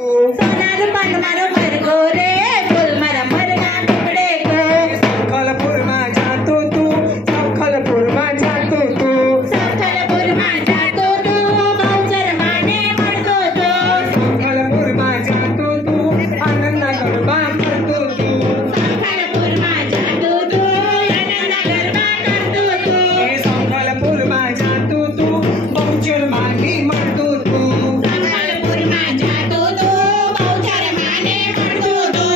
सोनार पान मारो मर गो रे फूल मरा मरना टुकड़े को खलपुर में जातो तू खलपुर में जातो तू खलपुर में जातो तू बहुचर माने मरतो तो खलपुर में जातो तू आनंद गरबा करतो तू खलपुर में जातो तू आनंद गरबा करतो तू खलपुर में जातो तू बहुचर माने मरतो तू खलपुर में जातो तू बहुचर माने मरतो तो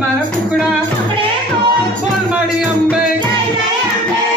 मारा